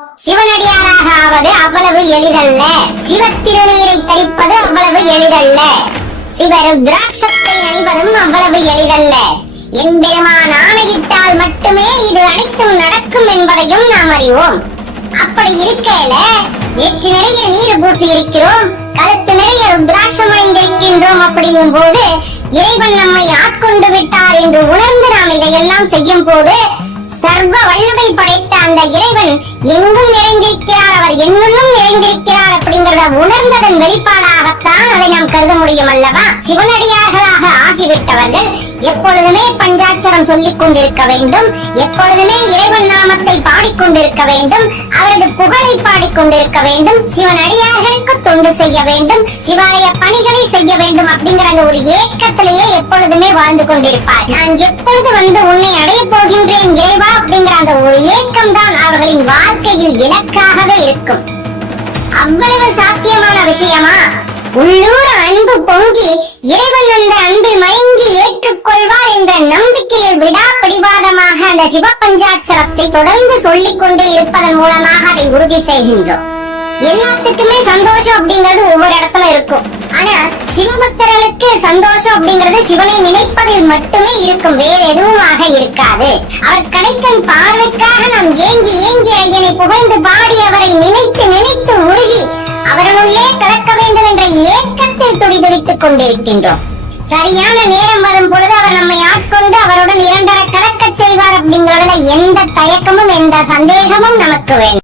சிவனடியாராக ஆவது அவ்வளவு எளிதல்ல. சிவத்திருநீரை தரிப்பது அவ்வளவு எளிதல்ல. சிவருத்ராட்சத்தை அணிவதும் அவ்வளவு எளிதல்ல. எம்பெருமான் ஆணையிட்டால் மட்டுமே இது அனைத்தும் நடக்கும் என்பதையும் நாம் அறிவோம். அப்படி இருக்கையில நெற்றி நிறைய நீர் பூசி இருக்கிறோம். கழுத்து நிறைய ருத்ராட்சம் அணிந்திருக்கின்றோம் அப்படிங்கும் போது இறைவன் நம்மை ஆட்கொண்டு விட்டார் என்று உணர்ந்து நாம் இதையெல்லாம் செய்யும் போது சர்வ வல்லமை படைத்த அந்த இறைவன் எங்கும் நிறைந்திருக்கிறார் அவர் என்னுள்ளும் நிறைந்திருக்கிறார் அப்படிங்கறத உணர்ந்ததன் வெளிப்பாடாகத்தான் அதை நாம் கருத முடியும் அல்லவா? சிவனடியார்களாக ஆகிவிட்டவர்கள் எப்பொழுதுமே பஞ்சாட்சரம் சொல்லிக் கொண்டிருக்க வேண்டும் எப்பொழுதுமே இறைவன் நாமத்தை பாடிக்கொண்டிருக்க வேண்டும் அவரது புகழை பாடி பாடிக்கொண்டிருக்க வேண்டும். சிவனடியார்களுக்கு தொண்டு செய்ய வேண்டும். சிவாலய பணிகளை செய்ய வேண்டும் அப்படிங்கிற அந்த ஒரு ஏக்கத்திலேயே எப்பொழுதுமே வாழ்ந்து கொண்டிருப்பார். நான் எப்பொழுது வந்து உன்னை அடைய போகின்றேன் இறைவா அப்படிங்கிற அந்த ஒரு ஏக்கம் தான் அவர்களின் வாழ்க்கையில் இலக்காகவே இருக்கும். அவ்வளவு சாத்தியமான விஷயமா? உள்ளூர் அன்பு பொங்கி இறைவன் விடாப்பிடிவாதமாக அந்த சிவ பஞ்சாட்சரத்தை தொடர்ந்து சொல்லிக் கொண்டே இருப்பதன் மூலமாக அதை உறுதி செய்கின்றோம். எல்லாத்துக்குமே சந்தோஷம் அப்படிங்கிறது ஒவ்வொரு இடத்துல இருக்கும். ஆனா சிவபக்தர்களுக்கு சந்தோஷம் அப்படிங்கிறது சிவனை நினைப்பதில் மட்டுமே இருக்கும் வேற எதுவுமாக இருக்காது. அவர் கிடைக்கும் பார்வைக்காக நாம் ஏங்கி ஏங்கி ஐயனை புகழ்ந்து பாடி அவரை நினைத்து நினைத்து உருகி அவர்களுள்ளே கலக்க வேண்டும் என்ற ஏக்கத்தில் துடிதுடித்துக் கொண்டிருக்கின்றோம். சரியான நேரம் வரும் பொழுது அவர் நம்மை ஆட்கொண்டு அவருடன் இரண்டரை செய்வார் அப்படிங்கறதுல எந்த தயக்கமும் எந்த சந்தேகமும் நமக்கு வேண்டும்